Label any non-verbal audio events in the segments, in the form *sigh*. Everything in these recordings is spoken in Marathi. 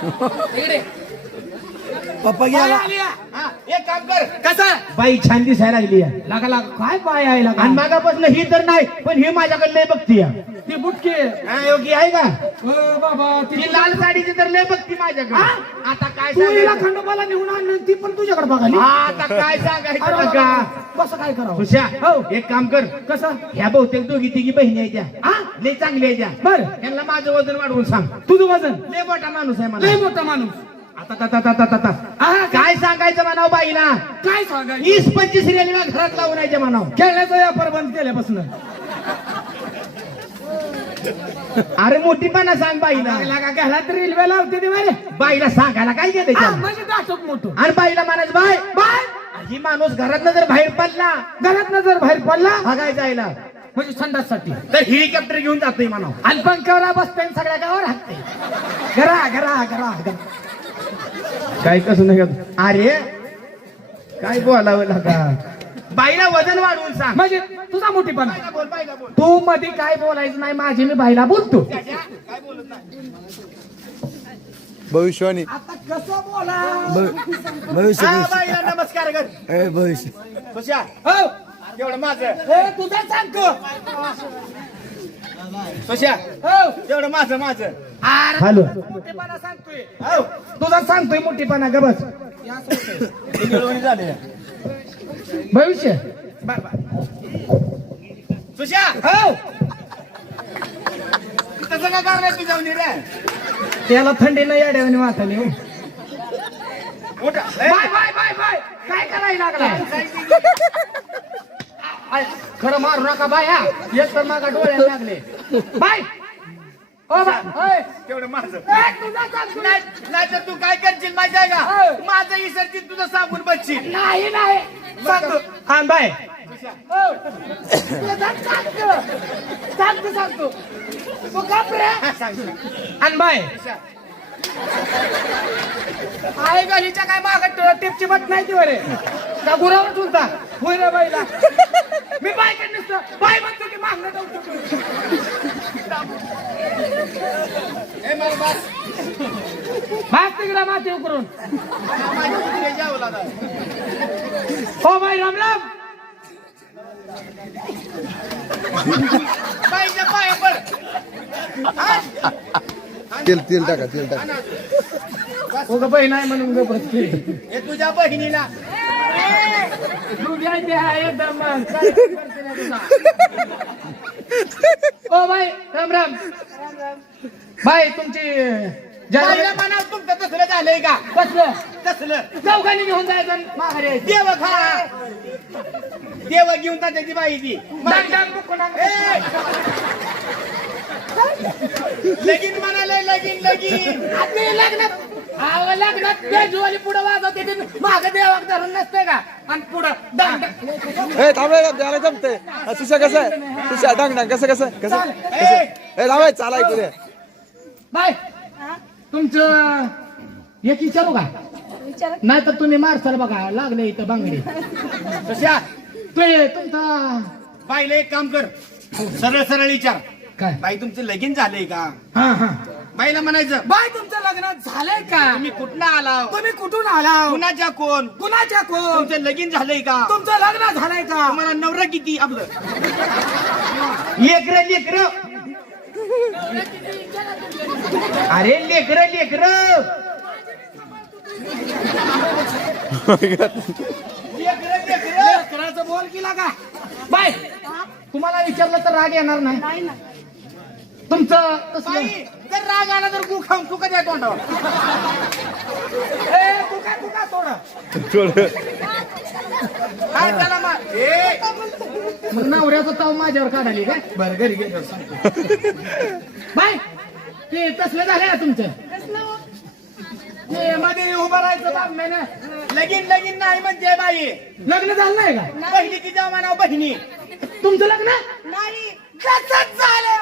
*laughs* पप्पा गेला. आहे. कसं? बाई छान दिसायला लागली आहे. लागा लागा. काय पाय आहे लागा? आणि मागापासून ही तर नाही पण ही माझ्याकडे लय बघती आहे. ती बुटके. हा, योगी आहे का? बाबा ती ती लाल साडीची तर लय बघती माझ्याकडे. हा? आता काय तू हिला सांगायचं? खंडोबाला नेऊन आणलं ती पण तुझ्याकडे बघाली? हा, आता काय सांगायचं अरे नका बाबा, कसं काय करावं? हुशा हो. एक काम कर. कसं? ह्या बहुतेक दोघी तिघी बहिणी आहेत त्या हा? लय चांगली आहे त्या बर. यांना माझं वजन वाढवून सांग. तुझं वजन? लय मोठा माणूस आहे लय मला मोठा माणूस. आता आता आता आता आता. काय सांगायचं म्हणाव बाईला? काय सांगायचं? वीस पंचवीस रेल्वे घरात लावून यायचे म्हणाव. खेळण्याचा व्यापार बंद केल्यापासून. अरे मोठीपणा सांग बाईला. तर रेल्वे लावते ते बरे. बाईला सांगायला काय गेले म्हणजे दाटक मोठं. आणि बाईला म्हणायचं बाय बाय. ही माणूस घरात जर बाहेर पडला घरात जर बाहेर पडला बघाय जायला. म्हणजे संडाससाठी. तर हेलिकॉप्टर घेऊन जातोय म्हणाव. आणि पंखावर बसते आणि सगळ्या गावावर हाकते घरा घरा घरा घरा. काय कसं नाही करत? अरे. काय बोलावं लागा? बाईला वजन वाढवून सांग. म्हणजे तुझा मोठीपणा. बाईला बोल बाईला बोल. तू मध्ये काय बोलायचं नाही माझी मी बाईला बोलतो. काय बोलत नाही? भविष्यवाणी. आता कसं बोला? भ- भविष्य हा, बाईला नमस्कार कर. ए, भविष्य. कशा हो. माझं. हे तुझं सांगतो हो तेवढं माझं माझं. अरे हॅलो. मोठेपणा सांगतोय. हो. तुझा सांगतोय मोठेपणा ग बस. ते निळवणी झाले. भविष्य. सुशा! हो. तसं का करणार तू जाऊन रे. त्याला थंडी नाही अडवणी हो. Bye bye bye bye. काय करायला लागला? आय, खरं मारू नका बाय. हा एक तर मागा डोळ्याला लागले. बाय. ओ बाय ओय. तेवढं माझं. सांगतो. नाही नाही तर तू काय करशील माहिती आहे का? हो. माझं इसरतील तुझं सांगून बसशील. नाही नाही. सांगतो हा बाय. हो. तुला सांगतो सांगतो सांगतो तू. घाबरे आणि बाय. आहे गलीच्या काय मागत टिपची बट नाही ती बरे का गुरावर तुलता होय रे बाईला. मी बायकडे नसतं. बाय म्हणतो की मागणं जाऊ. भाग तिकडे माती उकरून. हो बाई राम राम. बाईच्या पाया पड. तेल तेल टाका तेल टाका. हो बहीण आहे म्हणून ग बसते हे तुझ्या बहिणीला? O by Ram Ram. बाई तुमची जन्म तुमचं तसलं झालंय का? कसलं? तसलं. चौघांनी घेऊन जायचं? माघारी. देव खा. देव घेऊन जाते ती बाई ती डांग डांग बुकून आण. ए! लगीन म्हणाले लगीन लगीन. आता हे लग्नात अहो, लग्नात बेजूवाली पुढं वाजवते ते मागं देवाक धरून नसते का? आणि पुढं डांग डांग. ए थांबे त्याला जमते तुझ्या कसं आहे? तुझ्या डांग डांग कसं कसं कसं. कसं? ए थांबे चाला ऐकू दे. बाय. तुमचं एक विचारू का? विचार. नाही तर तुम्ही मारसाल बघा लागले इथं बांगडी. कशा ते तुमचा बाईला एक काम कर. सरळ सरळ विचार. काय? बाई तुमचं लगीन झालंय का? हा हा. बाईला म्हणायचं बाय तुमचं लग्न झालंय का? तुम्ही कुठनं आला तुम्ही कुठून आला कुणाच्या कोण? कुणाच्या कोण? तुमचं लगीन झालंय का? तुमचं लग्न झालंय का? तुम्हाला नवरा किती? आपलं लेकर लेकर. अरे लेकर लेकर. लेकर लेकर. लेकराचं बोल केला का? बाय तुम्हाला विचारलं तर राग येणार नाही. तुमचं तसलं बाई जर राग आला तर गु खाऊन तू कधी तोंडावर. ए, तुका काय त्याला मा- ए, मग नवऱ्याचं ताव माझ्यावर काढाली काय बरं घरी गेलो बाय ते तसलं झालंय ना तुमचं? कसलं ते मध्ये उभं राहायचं लगीन लगीन नाही म्हणजे बाई. लग्न झालं नाही का? बहिणी तिच्या म्हणाव बहिणी. तुमचं लग्न? नाही कसं झालं?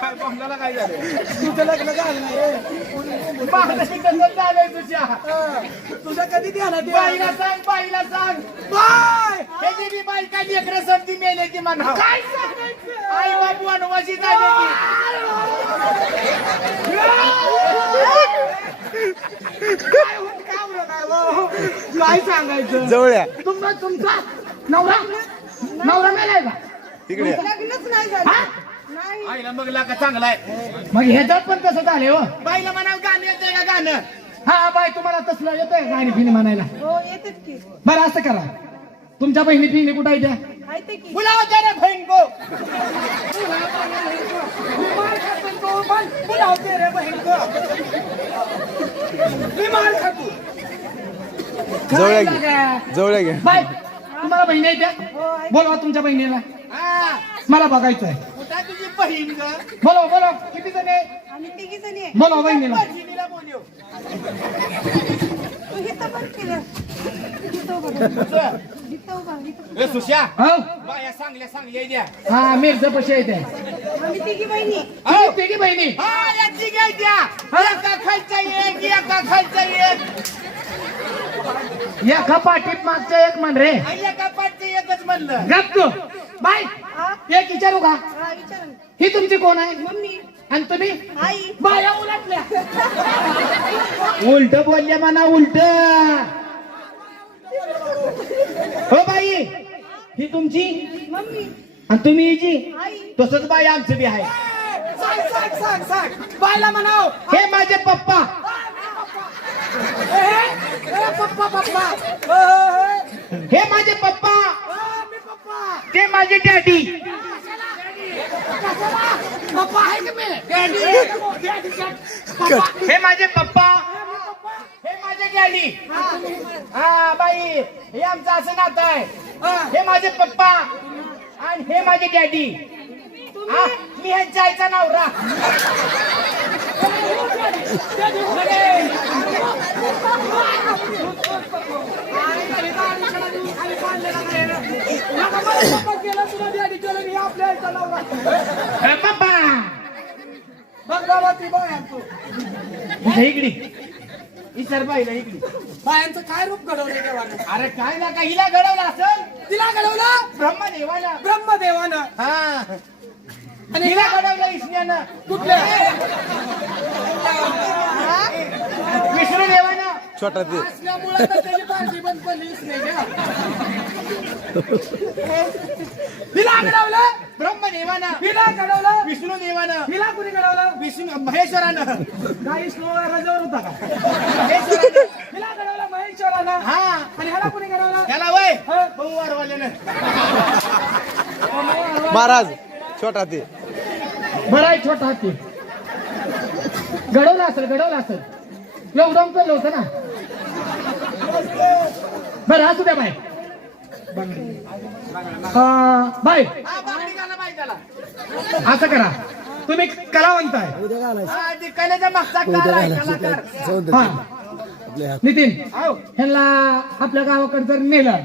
काय झालं तुझं लग्न झालं नाही तुझ्या तुझं कधी ध्यानात? बाईला सांग बाईला सांग बाय हे जी बी बाई काय लेकरं संधी मेले की म्हणा काय आई बाबू वनवासी झाले की काय सांगायचं जवळ्या तुमचा तुमचा नवरा? नवरा मेलाय का? इकडे या. लग्नच नाही झालं. हा? नाही. आईला मग लाका चांगला आहे. मग ह्याच्यात पण कसं झाले हो. बाईला म्हणाव गाणं येतंय का गाणं? हा बाय तुम्हाला तसलं येतंय गाणी फिनी म्हणायला? हो येतात की. बरं असं करा. तुमच्या बहिणी फिनी कुठं आहे त्या? आहे ते की? बुलाव तेरे बहन को. जवळ्या घे जवळ्या घे बाय तुम्हाला बहिणी आहे त्या? आहे बोलवा तुमच्या बहिणीला. हा. मला कुठं तुझी बहीण ग? बोलवा बोलवा. किती जण आहे? आम्ही तिघी जणी आहे. बोलवा बहिणीला. बहिणीला बोलव. तू हिथं पण केलं हिथं उभा राहा. हिथं उभा हिथं ए सुश्या हो? बाया चांगल्या चांगल्या द्या. हा मिरज पशी आहे त्या. आम्ही तिघी बहिणी. आहे. तिघी बहिणी. हा याची घ्या द्या एका खालचा एक एका खालचा एक. एका पाठीत मागचं एक म्हण रे. एका पाठचे एकच म्हणलं. गप तू. बाय. हा? एक विचारू का? हा. ही तुमची कोण आहे? मम्मी. आणि तुम्ही? आई. बाया उलटल्या. उलट बोलल्या म्हणा उलट. हो बाई. ही तुमची? मम्मी. आणि तुम्ही हिची? आई. तसंच बाई आमचं बी आहे. सांग सांग सांग सांग. बायला म्हणाव. हे माझे पप्पा. पप्पा पप्पा हे माझे पप्पा. मी पप्पा ते माझे डॅडी पप्पा आहे की मी हे माझे पप्पा. हे माझे डॅडी हा बाई हे आमचं असं नातं आहे. हे माझे पप्पा आणि हे माझे डॅडी हा, मी ह्यांच्या आईचा नवरा. इकडे? इतर बाईला इकडे. बायांचं काय रूप घडवलं देवानं? अरे काय ना का हिला घडवलं असेल? तिला घडवलं? ब्रह्मदेवाला ब्रह्मदेवानं. हा. आणि हिला घडवलं विष्णूनं कुठल्या? विष्णू देवानं. छोटा ते असल्यामुळे तर त्याची पार्टी बंद पडलीच नाही का तिला घडवलं ब्रह्मदेवानं तिला घडवलं विष्णू देवानं. तिला कुणी घडवलं विष्णू महेश्वरानं. काही स्लो रजेवर होता का? महेश्वरानं. तिला घडवलं महेश्वरानं. हा. आणि ह्याला कुणी घडवलं त्याला वय. वारवाल्यानं महाराज छोटा ते बरं आहे छोटा हाती घडवलं असेल घडवलं असेल. लॉकडाऊन चाललं होतं ना. बरं असू द्या बाय अं, बाय हा असं करा. तुम्ही कलावंत आहे. हा. हा नितीन हो ह्यांना आपल्या गावाकडे जर नेलं.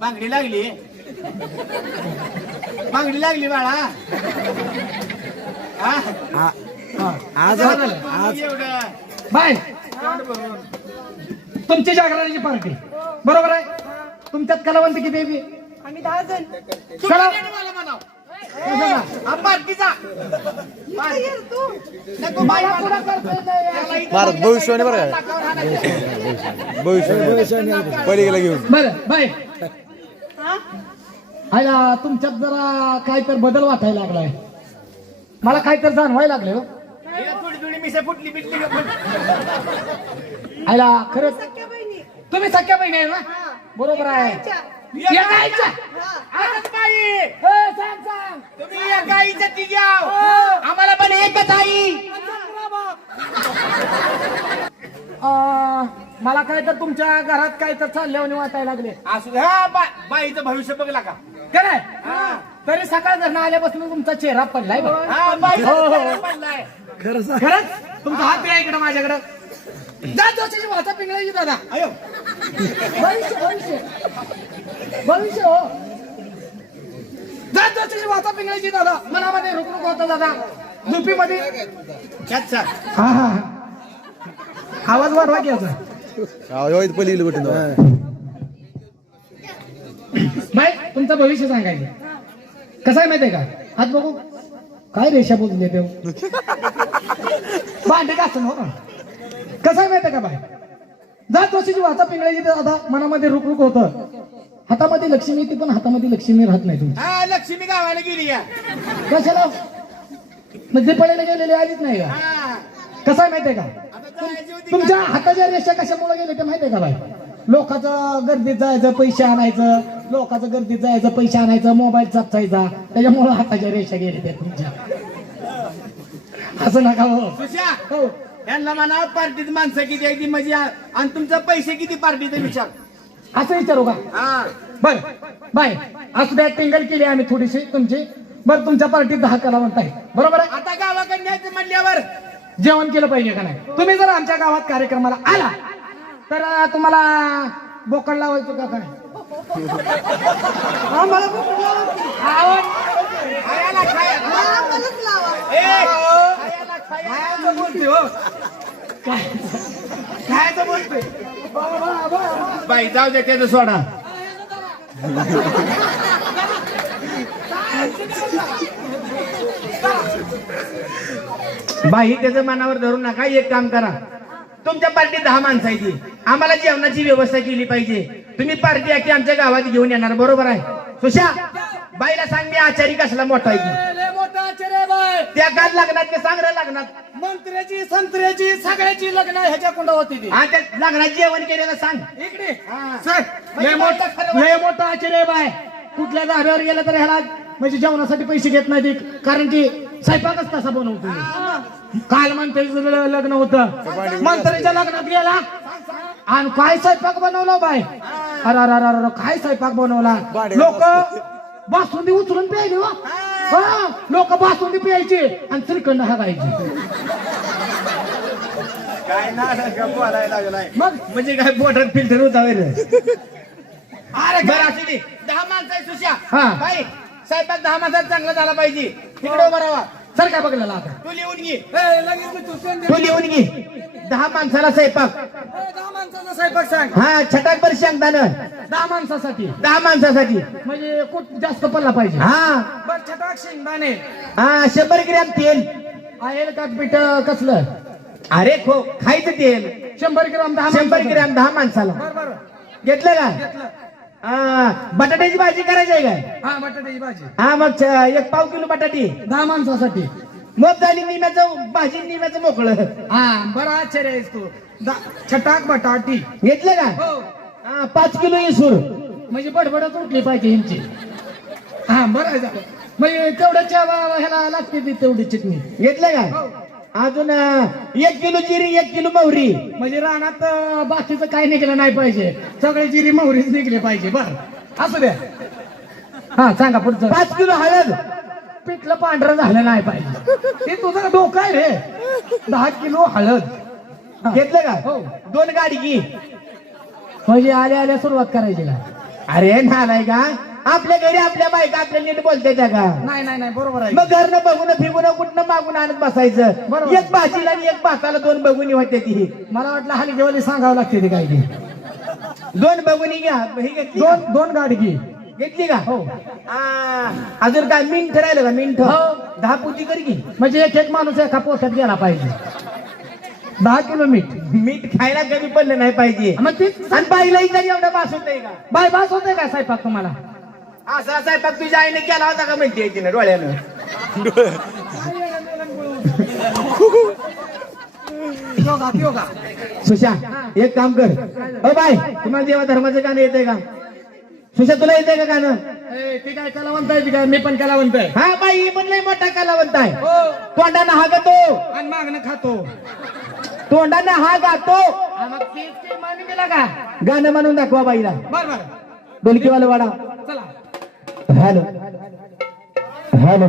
बांगडी लागली. बांगडी लागली बाळा. हा? आज आज बाय. तुमची जागरणाची पार्टी. बरोबर आहे? तुमच्यात कलावंत किती आहे बी? आम्ही दहा जण. चला. मला का? पुढं. करता येत नाही. भविष्यवाणी बरं का? नाकावर हाणायचं. भविष्य पलीकडे घेऊन. बरं बाय. हा? तुमच्यात जरा काय तर बदल वाटायला लागलाय. मला काय तर जाणवायला लागले हो. फुटली बिटली. आयला खरंच सख्या बहिणी. तुम्ही सख्या बहिणी आहे ना? बरोबर आहे? हा. सांग सांग. तुम्ही तिघ्याव आम्हाला पण एकच आई. अं, मला काय तर तुमच्या घरात काय तर चालल्यावर वाटायला लागले. असू दे. हा बा- बाईचं भविष्य बघला का? काय तरी सकाळ घरनं आल्यापासून तुमचा चेहरा पडलाय बघ. हा बाई हो, हो, खरंच? तुमचा हात आहे इकडं माझ्याकडं. जा जोशाची भाषा पिंगळायची दादा. अयो. भविष्य भविष्य. भविष्य हो. जा पिंगळायची दादा. मनामध्ये रुकरुक होता दादा. झोपीमध्ये. अच्छा हा हा हा. आवाज वाढवा की याचा पहिली बटन तुमचं भविष्य सांगायचं. कसं आहे माहितीये का? हात बघू. काय रेषा बोलले देव? भांडे का हो? ना कसं आहे माहितीये का बाय? जात वर्षीची वाचा पिंगळायची आता मनामध्ये रुकरुक होतं. हातामध्ये लक्ष्मी येते पण हातामध्ये लक्ष्मी राहत नाही तुमची. हा लक्ष्मी गावाला गेली या. कशाला? म्हणजे पळायला गेलेली आलीच नाही का? हा. कसं आहे माहितीये का? तुमच्या हाताच्या रेषा कशामुळे गेले ते माहितीये का बाय? लोकांचं गर्दीत जायचं पैसे आणायचं. लोकांचं गर्दीत जायचं पैसे आणायचं मोबाईल चापसायचा त्याच्यामुळे हाताच्या रेषा गेले त्या तुमच्या. असं नका हो. हो. यांना म्हणा पार्टीत माणसं किती आहे ती म्हणजे आणि तुमचं पैसे किती पार्टीचा विचार? असं विचारू का? हा. बर. बाय. असं द्या टिंगल केली आम्ही थोडीशी तुमची. बरं तुमच्या पार्टीत दहा कलावंत आहे बरोबर आहे? आता गावाकडे न्यायचं म्हणल्यावर? जेवण केलं पाहिजे का नाही? तुम्ही जर आमच्या गावात कार्यक्रमाला आला तर तुम्हाला बोकड लावायचं का काय? आम्हाला बोकड लावायचं. खायला खायला आम्हालाच लावा. ए, खायला खायला खायचं बोलते हो. काय? खायचं बोलते बाई जाऊ दे त्याचं सोडा. बाई त्याचं मनावर धरू नका एक काम करा. तुमच्या पार्टीत दहा माणसं आहे ती आम्हाला जेवणाची व्यवस्था केली पाहिजे. तुम्ही पार्टी अख्खी आमच्या गावात घेऊन येणार बरोबर आहे? सुशा बाईला सांग मी आचारी कसला मोठा आहे. मोठा त्या गात लग्नात ते सांग रे लग्नात? मंत्र्याची संत्र्याची सगळ्याची लग्न ह्याच्या कुंड होती हा त्या लग्नात जेवण केलेलं सांग. इकडे. हा. लय मोठा लय मोठा आश्चर्य बाय. कुठल्या धाब्यावर गेलं तर ह्याला म्हणजे जेवणासाठी पैसे घेत नाही कारण की स्वयंपाकच तसा बनवतो काल मंत्र्याचं ल- लग्न होतं. मंत्र्याच्या लग्नात गेला. आणि काय स्वयंपाक बनवला बाय अरे अरे अरे अरे काय स्वयंपाक बनवला? लोक बासुंदी उचलून प्यायली वा लोक बासुंदी प्यायची आणि श्रीखंड हागायची. मग? म्हणजे काय बोटात फिल्टर होता अरे दे दहा माणसं सुशा. हा. स्वयंपाक दहा माणसात चांगला झाला पाहिजे. तिकडे उभा राहा. सर काय बघलेला आता. तू लिहून घे. तू लिहून घे. दहा माणसाला स्वयंपाक दहा माणसाचा स्वयंपाक सांग. हा छटाकभर शेंगदाणं. दहा माणसासाठी. दहा माणसासाठी. म्हणजे खूप जास्त पडला पाहिजे. हा. बर छटाक शेंगदाणे. हा शंभर ग्रॅम तेल. आहे का पीठ कसलं? अरे खो खायचं तेल. शंभर ग्राम दहा शंभर. ग्रॅम दहा माणसाला. बर बर. घेतलं का? घेतलं. बटाट्याची भाजी करायची आहे काय? हा बटाट्याची भाजी. हा मग छ- एक पाव किलो बटाटी. दहा माणसासाठी. मग झाली निम्याचं भाजी निम्याचं मोकळं. हा बरं आश्चर्य आहेस तू. दा- छटाक बटाटी. घेतलं का? हो. हा पाच किलो इसूर. म्हणजे बडबडच उठली पाहिजे यांची. हा बरं आहे झालं म्हणजे तेवढ्याच्या वा- ह्याला लागते ती तेवढी चटणी. घेतलं हो. का अजून एक किलो जिरी एक किलो मोहरी म्हणजे रानात बाकीचं काय निघलं नाही पाहिजे. सगळे जिरी मोहरीच निघले पाहिजे बर. असू द्या. हा सांगा पुढचं. पाच किलो हळद. पिठलं पांढरं झालं नाही पाहिजे. ते तुझं डोकं आहे रे. दहा किलो हळद. घेतलं का? हो. दोन गाडी घे म्हणजे आल्या आल्या सुरुवात करायची का? अरे नालाय का आपल्या घरी आपल्या बायका आपल्या नीट बोलते त्या का? नाही नाही नाही बरोबर आहे. मग घरनं बघून फिरून कुठनं मागून आणत बसायचं? बरोबर. एक भाजीला आणि एक भाताला दोन बघुनी होते ती. मला वाटलं हली जेवली सांगावं लागते ते काय दोन बघुनी घ्या ही घेतली का? दोन दोन गाडी घे. घेतली का? हो. आ, अजून काय मिंठ राहिलं का? मिंठ? हो. दहा पुती कर की. म्हणजे एक एक माणूस एका पोटात गेला पाहिजे. दहा किलो मीठ. मीठ खायला कधी पडलं नाही पाहिजे. मग तीच आणि बाईलाही तरी एवढा बास होतंय का? बाय बास होते का स्वयंपाक तुम्हाला? असा स्वयंपाक तुझ्या आईने केला होता का म्हणते तिने डोळ्यानं? योगा योगा. सुशा एक काम कर. अ बाय तुम्हाला देवा धर्माचं गाणं येतंय का? सुशा तुला येतंय का गाणं? ए, ते काय कलावंत आहे ते काय? मी पण कलावंत आहे. हा बाई ही पण लय मोठा कलावंत आहे. हो. तोंडानं हा गातो. आणि मागणं खातो. तोंडानं हा गातो. हा, मग ते गाणं म्हणून दाखवा बाईला. बर बर. डोलकीवाला वाडा. चला. Hello hello